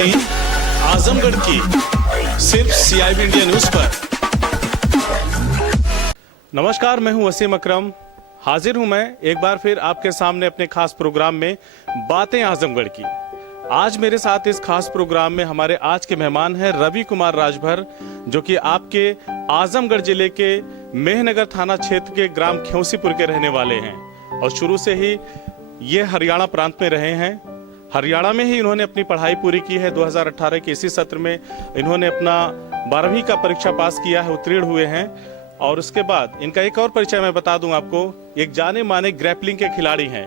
Party Azamgarh की सिर्फ CIB India news पर। नमस्कार, मैं हूं वसीम अकरम। हाजिर हूं मैं एक बार फिर आपके सामने अपने खास प्रोग्राम में बातें आजमगढ़ की। आज मेरे साथ इस खास प्रोग्राम में हमारे आज के मेहमान हैं रवि कुमार राजभर, जो कि आपके आजमगढ़ जिले के मेहनगर थाना क्षेत्र के ग्राम खेवसीपुर के रहने वाले हैं और शुरू से ही ये हरियाणा प्रांत में रहे हैं। हरियाणा में ही इन्होंने अपनी पढ़ाई पूरी की है। 2018 के इसी सत्र में इन्होंने अपना 12वीं का परीक्षा पास किया है, उत्तीर्ण हुए हैं। और उसके बाद इनका एक और परिचय मैं बता दूं आपको, एक जाने माने ग्रैपलिंग के खिलाड़ी हैं।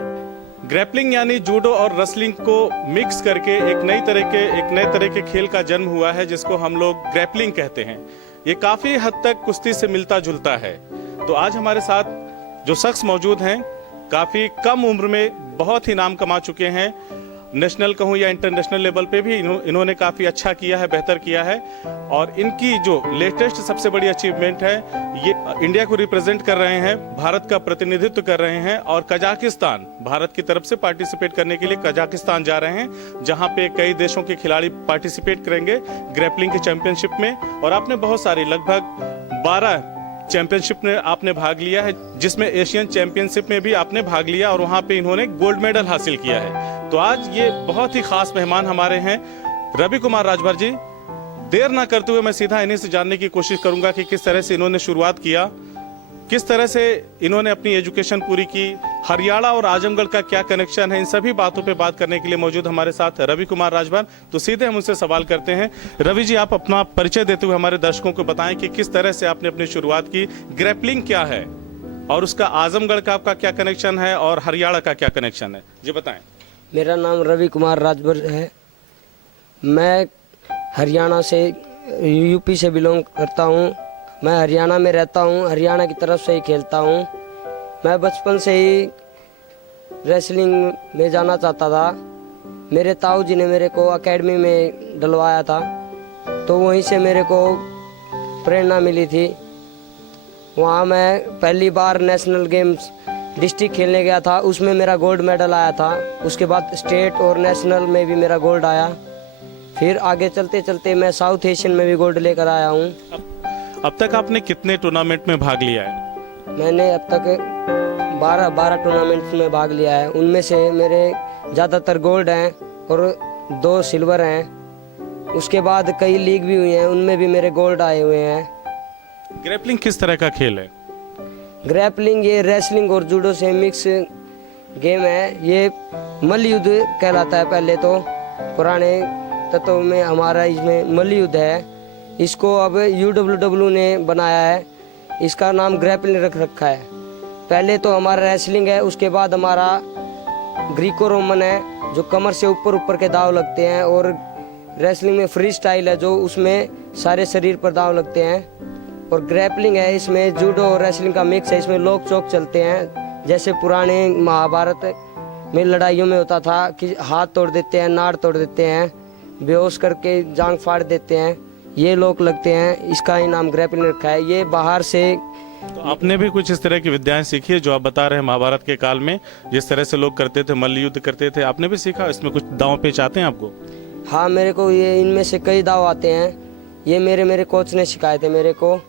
ग्रैपलिंग यानी जूडो और रेसलिंग को मिक्स करके एक नए तरह के खेल का जन्म हुआ है, जिसको हम लोग ग्रैपलिंग कहते हैं। ये काफी हद तक कुश्ती से मिलता जुलता है। तो आज हमारे साथ जो शख्स मौजूद हैं, काफी कम उम्र में बहुत ही नाम कमा चुके हैं। नेशनल कहूं या इंटरनेशनल लेवल पे भी इन्होंने काफी अच्छा किया है, बेहतर किया है। और इनकी जो लेटेस्ट सबसे बड़ी अचीवमेंट है, ये इंडिया को रिप्रेजेंट कर रहे हैं, भारत का प्रतिनिधित्व कर रहे हैं और कजाकिस्तान, भारत की तरफ से पार्टिसिपेट करने के लिए कजाकिस्तान जा रहे हैं, जहां पे कई देशों के खिलाड़ी पार्टिसिपेट करेंगे ग्रैपलिंग के चैंपियनशिप में। और आपने बहुत सारी, लगभग 12 चैंपियनशिप में आपने भाग लिया है, जिसमें एशियन चैंपियनशिप में भी आपने भाग लिया और वहां पे इन्होंने गोल्ड मेडल हासिल किया है। तो आज ये बहुत ही खास मेहमान हमारे हैं रवि कुमार राजभर जी। देर ना करते हुए मैं सीधा इन्हीं से जानने की कोशिश करूंगा कि किस तरह से इन्होंने शुरुआत किया, किस तरह से इन्होंने अपनी एजुकेशन पूरी की, हरियाणा और आजमगढ़ का क्या कनेक्शन है। इन सभी बातों पे बात करने के लिए मौजूद हमारे साथ रवि कुमार राजभर। तो सीधे हम उनसे सवाल करते हैं। रवि जी, आप अपना परिचय देते हुए हमारे दर्शकों को बताएं कि किस तरह से आपने अपनी शुरुआत की, ग्रैपलिंग क्या है और उसका आजमगढ़ का आपका क्या कनेक्शन है और हरियाणा का क्या कनेक्शन है, जी बताएं। मेरा नाम रवि कुमार राजभर है। मैं हरियाणा से, यूपी से बिलोंग करता हूँ। मैं हरियाणा में रहता हूँ, हरियाणा की तरफ से ही खेलता हूँ। मैं बचपन से ही रेसलिंग में जाना चाहता था। मेरे ताऊ जी ने मेरे को एकेडमी में डलवाया था, तो वहीं से मेरे को प्रेरणा मिली थी। वहाँ मैं पहली बार नेशनल गेम्स डिस्ट्रिक्ट खेलने गया था, उसमें मेरा गोल्ड मेडल आया था। उसके बाद स्टेट और नेशनल में भी मेरा गोल्ड आया। फिर आगे चलते चलते मैं साउथ एशियन में भी गोल्ड लेकर आया हूँ। अब तक आपने कितने टूर्नामेंट में भाग लिया है? मैंने अब तक 12 टूर्नामेंट्स में भाग लिया है। उनमें से मेरे ज़्यादातर गोल्ड हैं और 2 सिल्वर हैं। उसके बाद कई लीग भी हुई हैं, उनमें भी मेरे गोल्ड आए हुए हैं। ग्रैपलिंग किस तरह का खेल है? ग्रैपलिंग ये रेसलिंग और जूडो से मिक्स गेम है। ये मल्ल युद्ध कहलाता है। पहले तो पुराने तत्वों में हमारा इसमें मल्ल युद्ध है। इसको अब UWW ने बनाया है, इसका नाम ग्रैपलिंग रख रखा है। पहले तो हमारा रेसलिंग है, उसके बाद हमारा ग्रीको रोमन है, जो कमर से ऊपर ऊपर के दाव लगते हैं। और रेसलिंग में फ्री स्टाइल है, जो उसमें सारे शरीर पर दाव लगते हैं। और ग्रैपलिंग है, इसमें जूडो और रेसलिंग का मिक्स है। इसमें लोक चोक चलते हैं, जैसे पुराने महाभारत में लड़ाइयों में होता था कि हाथ तोड़ देते हैं, नाड़ तोड़ देते हैं, बेहोश करके जांग फाड़ देते हैं, ये लोग लगते हैं। इसका ही नाम ग्रैपलिंग रखा है। ये बाहर से। तो आपने भी कुछ इस तरह की विद्याएं सीखी है जो आप बता रहे हैं? महाभारत के काल में जिस तरह से लोग करते थे, मल्ल युद्ध करते थे, आपने भी सीखा? इसमें कुछ दांव पेच आते हैं आपको? हाँ, मेरे को ये इनमें से कई दाव आते हैं। ये मेरे कोच ने सिखाए थे मेरे को।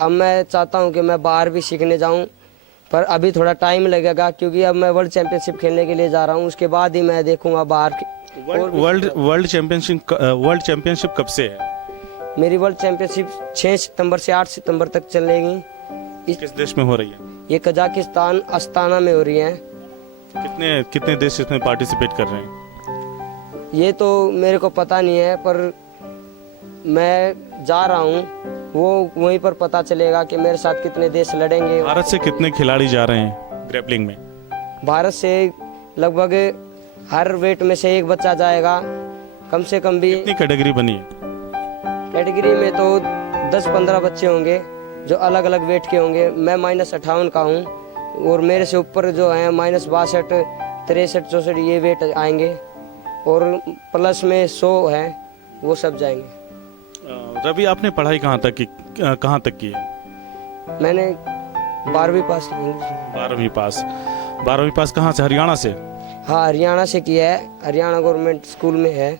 अब मैं चाहता हूँ कि मैं बाहर भी सीखने जाऊँ, पर अभी थोड़ा टाइम लगेगा, क्योंकि अब मैं वर्ल्ड चैंपियनशिप खेलने के लिए जा रहा हूँ। उसके बाद ही मैं देखूंगा बाहर। वर्ल्ड चैंपियनशिप कब से है? मेरी वर्ल्ड चैंपियनशिप 6 सितंबर से 8 सितंबर तक चलेगी। किस देश में हो रही है? ये कजाकिस्तान अस्ताना में हो रही है। कितने देश इसमें पार्टिसिपेट कर रहे हैं? ये तो मेरे को पता नहीं है, पर मैं जा रहा हूँ, वो वहीं पर पता चलेगा कि मेरे साथ कितने देश लड़ेंगे। भारत से कितने खिलाड़ी जा रहे हैं ग्रैपलिंग में? भारत से लगभग हर वेट में से एक बच्चा जाएगा, कम से कम भी। कितनी कैटेगरी बनी है? कैटेगरी में तो 10-15 बच्चे होंगे जो अलग अलग वेट के होंगे। मैं -58 का हूँ और मेरे से ऊपर जो है -62, 63, 64 ये वेट आएंगे। और प्लस में 100 है, वो सब जाएंगे। रवि, आपने पढ़ाई कहाँ तक की है? मैंने 12वीं पास की। 12वीं पास कहाँ से? हरियाणा से? हाँ, हरियाणा से किया है। हरियाणा गवर्नमेंट स्कूल में है।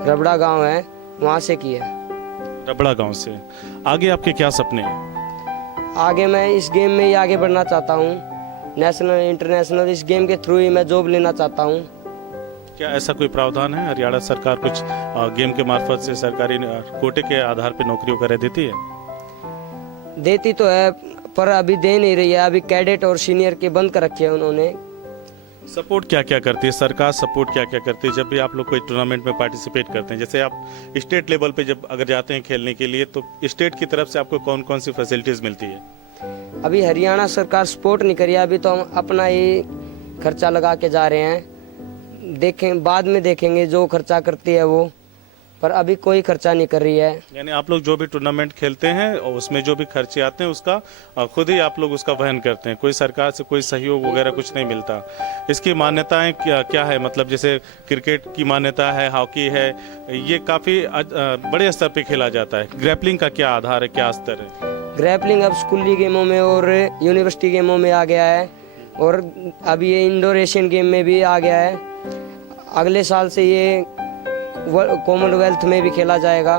रबड़ा गांव है, वहाँ से की है। रबड़ा गांव से। आगे आपके क्या सपने हैं? आगे मैं इस गेम में ही आगे बढ़ना चाहता हूँ, नेशनल इंटरनेशनल इस गेम के थ्रू ही मैं जॉब लेना चाहता हूँ। क्या ऐसा कोई प्रावधान है, हरियाणा सरकार कुछ गेम के मार्फत से सरकारी कोटे के आधार पर नौकरी वगैरह देती है? देती तो है पर अभी दे नहीं रही है, अभी कैडेट और सीनियर के बंद कर रखे हैं उन्होंने। सपोर्ट क्या क्या करती है सरकार, सपोर्ट क्या क्या करती है जब भी आप लोग कोई टूर्नामेंट में पार्टिसिपेट करते हैं? जैसे आप स्टेट लेवल पे जब अगर जाते हैं खेलने के लिए, तो स्टेट की तरफ से आपको कौन कौन सी फैसिलिटीज मिलती है? अभी हरियाणा सरकार सपोर्ट नहीं करी है, अभी तो हम अपना ही खर्चा लगा के जा रहे हैं। देखें बाद में देखेंगे जो खर्चा करती है वो, पर अभी कोई खर्चा नहीं कर रही है। यानी आप लोग जो भी टूर्नामेंट खेलते हैं और उसमें जो भी खर्चे आते हैं उसका खुद ही आप लोग उसका वहन करते हैं, कोई सरकार से कोई सहयोग वगैरह कुछ नहीं मिलता? इसकी मान्यताएं क्या क्या है? मतलब जैसे क्रिकेट की मान्यता है, हॉकी है, ये काफी बड़े स्तर पे खेला जाता है। ग्रैपलिंग का क्या आधार है, क्या स्तर है? ग्रैपलिंग अब स्कूली गेमों में और यूनिवर्सिटी गेमों में आ गया है, और अभी ये इंडोर एशियन गेम में भी आ गया है। अगले साल से ये कॉमनवेल्थ में भी खेला जाएगा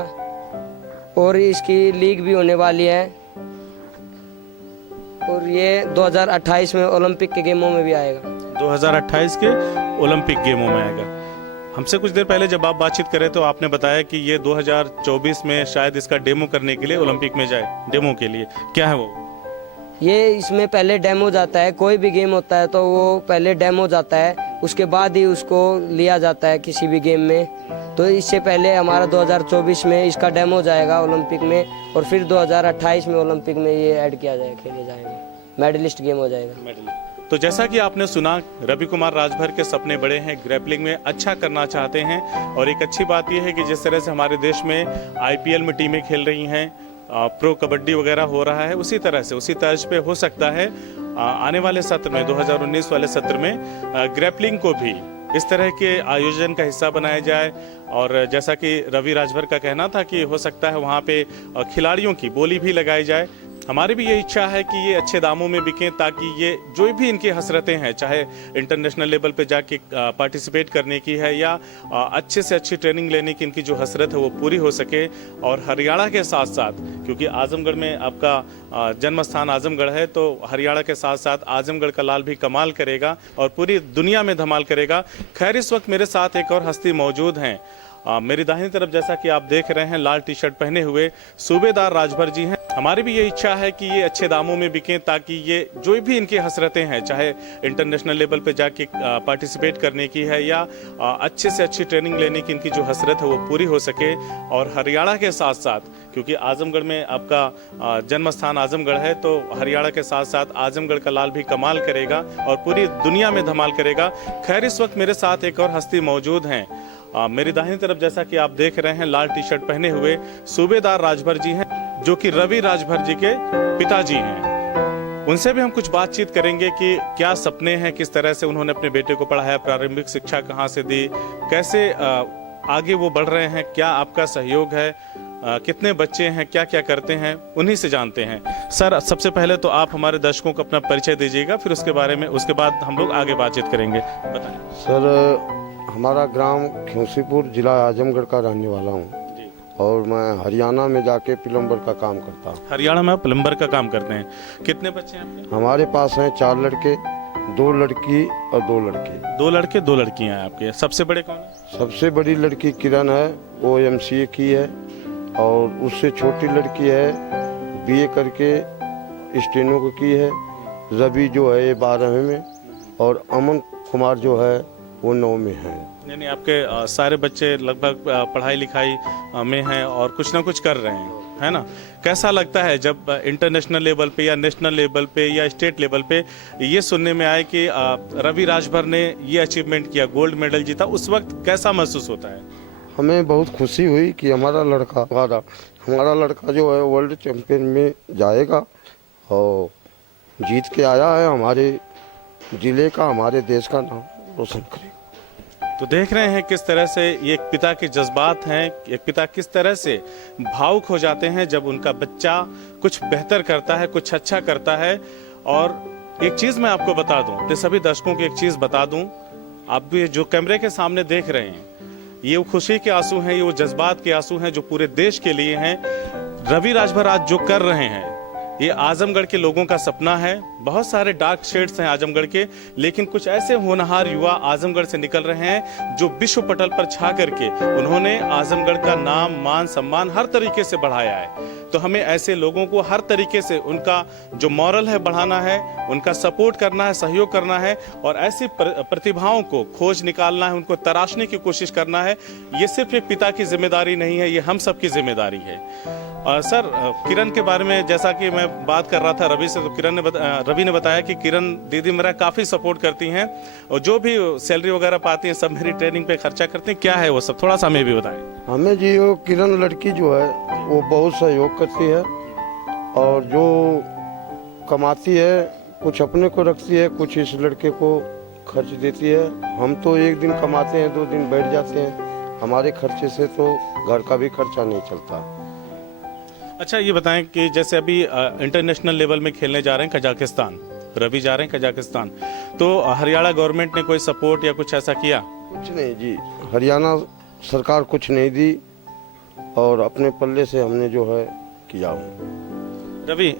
और इसकी लीग भी होने वाली है, और ये 2028 में ओलंपिक के गेमों में भी आएगा। 2028 के ओलंपिक गेमों में आएगा। हमसे कुछ देर पहले जब आप बातचीत कर रहे थे तो आपने बताया कि ये 2024 में शायद इसका डेमो करने के लिए ओलंपिक में जाए। डेमो के लिए क्या है वो? ये इसमें पहले डेमो जाता है, कोई भी गेम होता है तो वो पहले डेमो जाता है, उसके बाद ही उसको लिया जाता है किसी भी गेम में। तो इससे पहले हमारा 2024 में इसका डेमो जाएगा ओलंपिक में, और फिर 2028 में ओलंपिक में ये ऐड किया जाएगा, खेले जाएंगे, मेडलिस्ट गेम हो जाएगा। तो जैसा कि आपने सुना, रवि कुमार राजभर के सपने बड़े हैं, ग्रैपलिंग में अच्छा करना चाहते हैं। और एक अच्छी बात यह है कि जिस तरह से हमारे देश में आईपीएल में टीमें खेल रही हैं, प्रो कबड्डी वगैरह हो रहा है, उसी तरह से उसी तर्ज पे हो सकता है आने वाले सत्र में 2019 वाले सत्र में ग्रैपलिंग को भी इस तरह के आयोजन का हिस्सा बनाया जाए। और जैसा कि रवि राजभर का कहना था कि हो सकता है वहाँ पे खिलाड़ियों की बोली भी लगाई जाए। हमारी भी ये इच्छा है कि ये अच्छे दामों में बिकें, ताकि ये जो भी इनकी हसरतें हैं, चाहे इंटरनेशनल लेवल पे जाके पार्टिसिपेट करने की है या अच्छे से अच्छी ट्रेनिंग लेने की इनकी जो हसरत है वो पूरी हो सके। और हरियाणा के साथ साथ, क्योंकि आजमगढ़ में आपका जन्म स्थान आजमगढ़ है, तो हरियाणा के साथ साथ आजमगढ़ का लाल भी कमाल करेगा और पूरी दुनिया में धमाल करेगा। खैर, इस वक्त मेरे साथ एक और हस्ती मौजूद हैं। मेरी दाहिनी तरफ जैसा कि आप देख रहे हैं, लाल टी शर्ट पहने हुए सूबेदार राजभर जी हैं। हमारी भी ये इच्छा है कि ये अच्छे दामों में बिकें, ताकि ये जो भी इनकी हसरतें हैं, चाहे इंटरनेशनल लेवल पे जाके पार्टिसिपेट करने की है या अच्छे से अच्छी ट्रेनिंग लेने की इनकी जो हसरत है वो पूरी हो सके। और हरियाणा के साथ साथ, क्योंकि आजमगढ़ में आपका जन्म स्थान आजमगढ़ है, तो हरियाणा के साथ साथ आजमगढ़ का लाल भी कमाल करेगा और पूरी दुनिया में धमाल करेगा। खैर, इस वक्त मेरे साथ एक और हस्ती मौजूद हैं। मेरी दाहिनी तरफ जैसा कि आप देख रहे हैं, लाल टी शर्ट पहने हुए सूबेदार राजभर जी हैं, जो कि रवि राजभर जी के पिताजी हैं। उनसे भी हम कुछ बातचीत करेंगे कि क्या सपने हैं, किस तरह से उन्होंने अपने बेटे को पढ़ाया, प्रारंभिक शिक्षा कहाँ से दी, कैसे आगे वो बढ़ रहे हैं, क्या आपका सहयोग है, कितने बच्चे हैं, क्या क्या करते हैं, उन्हीं से जानते हैं। सर, सबसे पहले तो आप हमारे दर्शकों को अपना परिचय दीजिएगा, फिर उसके बारे में उसके बाद हम लोग आगे बातचीत करेंगे। बताएं सर। हमारा ग्राम खिंसीपुर, जिला आजमगढ़ का रहने वाला हूँ और मैं हरियाणा में जाके प्लम्बर का काम करता हूँ। हरियाणा में आप प्लम्बर का काम करते हैं। कितने बच्चे हैं आपके? हमारे पास हैं 4 लड़के, 2 लड़की और 2 लड़के। 2 लड़के 2 लड़कियां हैं आपके। सबसे बड़े कौन है? सबसे बड़ी लड़की किरण है, वो MCA की है, और उससे छोटी लड़की है BA करके स्टेनो को की है। रवि जो है ये 12वें में, और अमन कुमार जो है वो 9 में है। यानी आपके सारे बच्चे लगभग पढ़ाई लिखाई में हैं और कुछ ना कुछ कर रहे हैं, है ना? कैसा लगता है जब इंटरनेशनल लेवल पे या नेशनल लेवल पे या स्टेट लेवल पे ये सुनने में आए कि रवि राजभर ने ये अचीवमेंट किया, गोल्ड मेडल जीता, उस वक्त कैसा महसूस होता है? हमें बहुत खुशी हुई कि हमारा लड़का जो है वर्ल्ड चैंपियन में जाएगा और जीत के आया है, हमारे जिले का, हमारे देश का नाम रोशन करेगा। तो देख रहे हैं किस तरह से ये एक पिता के जज्बात हैं, एक पिता किस तरह से भावुक हो जाते हैं जब उनका बच्चा कुछ बेहतर करता है, कुछ अच्छा करता है। और एक चीज मैं आपको बता दूं, तो सभी दर्शकों को एक चीज बता दूं, आप भी जो कैमरे के सामने देख रहे हैं, ये वो खुशी के आंसू हैं, ये वो जज्बात के आंसू हैं जो पूरे देश के लिए हैं। रवि राजभर आज जो कर रहे हैं ये आजमगढ़ के लोगों का सपना है। बहुत सारे डार्क शेड्स हैं आजमगढ़ के, लेकिन कुछ ऐसे होनहार युवा आजमगढ़ से निकल रहे हैं जो विश्व पटल पर छा करके उन्होंने आजमगढ़ का नाम, मान, सम्मान हर तरीके से बढ़ाया है। तो हमें ऐसे लोगों को हर तरीके से उनका जो मॉरल है बढ़ाना है, उनका सपोर्ट करना है, सहयोग करना है और ऐसी प्रतिभाओं को खोज निकालना है, उनको तराशने की कोशिश करना है। ये सिर्फ एक पिता की जिम्मेदारी नहीं है, ये हम सबकी जिम्मेदारी है। सर, किरण के बारे में जैसा कि मैं बात कर रहा था रवि से, तो रवि ने बताया कि किरण दीदी मेरा काफ़ी सपोर्ट करती हैं और जो भी सैलरी वगैरह पाती हैं सब मेरी ट्रेनिंग पे खर्चा करती हैं। क्या है वो सब, थोड़ा सा हमें भी बताएं। हमें जी वो किरण लड़की जो है वो बहुत सहयोग करती है और जो कमाती है कुछ अपने को रखती है, कुछ इस लड़के को खर्च देती है। हम तो एक दिन कमाते हैं, 2 दिन बैठ जाते हैं, हमारे खर्चे से तो घर का भी खर्चा नहीं चलता। अच्छा, ये बताएं कि जैसे अभी इंटरनेशनल लेवल में खेलने जा रहे हैं कजाकिस्तान, रवि जा रहे हैं कजाकिस्तान, तो हरियाणा गवर्नमेंट ने कोई सपोर्ट या कुछ ऐसा किया? कुछ नहीं जी, हरियाणा सरकार कुछ नहीं दी और अपने पल्ले से हमने जो है किया। रवि,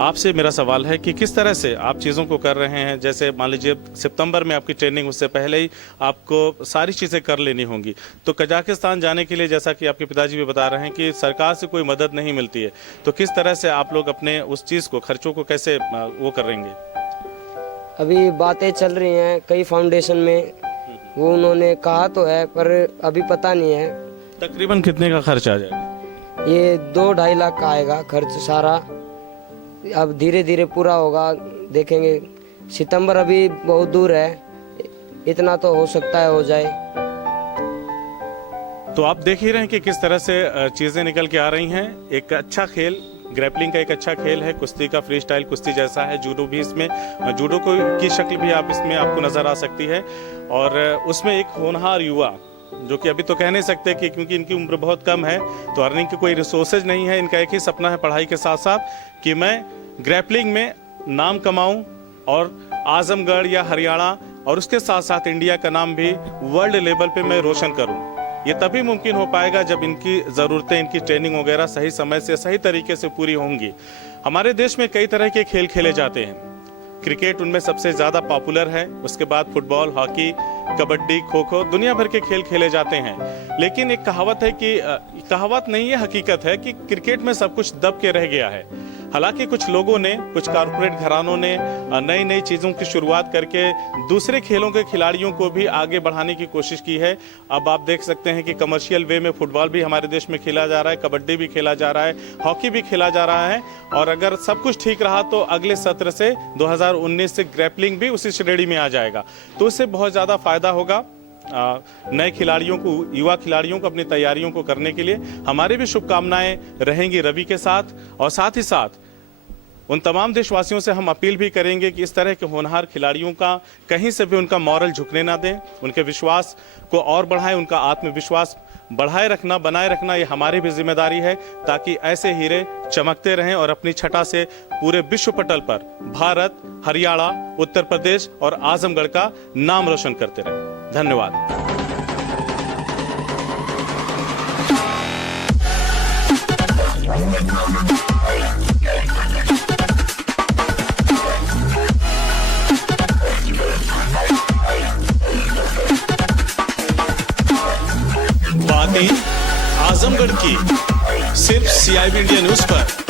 आपसे मेरा सवाल है कि किस तरह से आप चीज़ों को कर रहे हैं। जैसे मान लीजिए सितंबर में आपकी ट्रेनिंग, उससे पहले ही आपको सारी चीज़ें कर लेनी होंगी। तो कजाकिस्तान जाने के लिए जैसा कि आपके पिताजी भी बता रहे हैं कि सरकार से कोई मदद नहीं मिलती है, तो किस तरह से आप लोग अपने उस चीज़ को, खर्चों को कैसे वो करेंगे? अभी बातें चल रही हैं कई फाउंडेशन में, वो उन्होंने कहा तो है पर अभी पता नहीं है। तकरीबन कितने का खर्च आ जाएगा? ये 2-2.5 लाख का आएगा खर्च सारा। अब धीरे धीरे पूरा होगा, देखेंगे। सितंबर अभी बहुत दूर है, इतना तो हो सकता है हो जाए। तो आप देख ही रहे हैं कि किस तरह से चीज़ें निकल के आ रही हैं। एक अच्छा खेल, ग्रैपलिंग का एक अच्छा खेल है, कुश्ती का फ्री स्टाइल कुश्ती जैसा है, जूडो भी इसमें, जूडो की शक्ल भी आप इसमें आपको नज़र आ सकती है। और उसमें एक होनहार युवा जो कि अभी तो कह नहीं सकते कि क्योंकि इनकी उम्र बहुत कम है तो अर्निंग की कोई रिसोर्सेज नहीं है, इनका एक ही सपना है पढ़ाई के साथ साथ कि मैं ग्रैपलिंग में नाम कमाऊं और आजमगढ़ या हरियाणा और उसके साथ साथ इंडिया का नाम भी वर्ल्ड लेवल पे मैं रोशन करूं। ये तभी मुमकिन हो पाएगा जब इनकी ज़रूरतें, इनकी ट्रेनिंग वगैरह सही समय से, सही तरीके से पूरी होंगी। हमारे देश में कई तरह के खेल खेले जाते हैं, क्रिकेट उनमें सबसे ज़्यादा पॉपुलर है, उसके बाद फुटबॉल, हॉकी, कबड्डी, खो खो, दुनिया भर के खेल खेले जाते हैं। लेकिन एक कहावत है कि कहावत नहीं है, हकीकत है कि क्रिकेट में सब कुछ दब के रह गया है। हालांकि कुछ लोगों ने, कुछ कारपोरेट घरानों ने नई नई चीज़ों की शुरुआत करके दूसरे खेलों के खिलाड़ियों को भी आगे बढ़ाने की कोशिश की है। अब आप देख सकते हैं कि कमर्शियल वे में फुटबॉल भी हमारे देश में खेला जा रहा है, कबड्डी भी खेला जा रहा है, हॉकी भी खेला जा रहा है। और अगर सब कुछ ठीक रहा तो अगले सत्र से 2019 से ग्रैपलिंग भी उसी श्रेणी में आ जाएगा, तो इससे बहुत ज़्यादा फायदा होगा नए खिलाड़ियों को, युवा खिलाड़ियों को अपनी तैयारियों को करने के लिए। हमारी भी शुभकामनाएं रहेंगी रवि के साथ, और साथ ही साथ उन तमाम देशवासियों से हम अपील भी करेंगे कि इस तरह के होनहार खिलाड़ियों का कहीं से भी उनका मॉरल झुकने ना दें, उनके विश्वास को और बढ़ाएं, उनका आत्मविश्वास बनाए रखना ये हमारी भी जिम्मेदारी है, ताकि ऐसे हीरे चमकते रहें और अपनी छटा से पूरे विश्व पटल पर भारत, हरियाणा, उत्तर प्रदेश और आजमगढ़ का नाम रोशन करते रहें। धन्यवाद। बातें आजमगढ़ की सिर्फ CIB इंडिया न्यूज पर।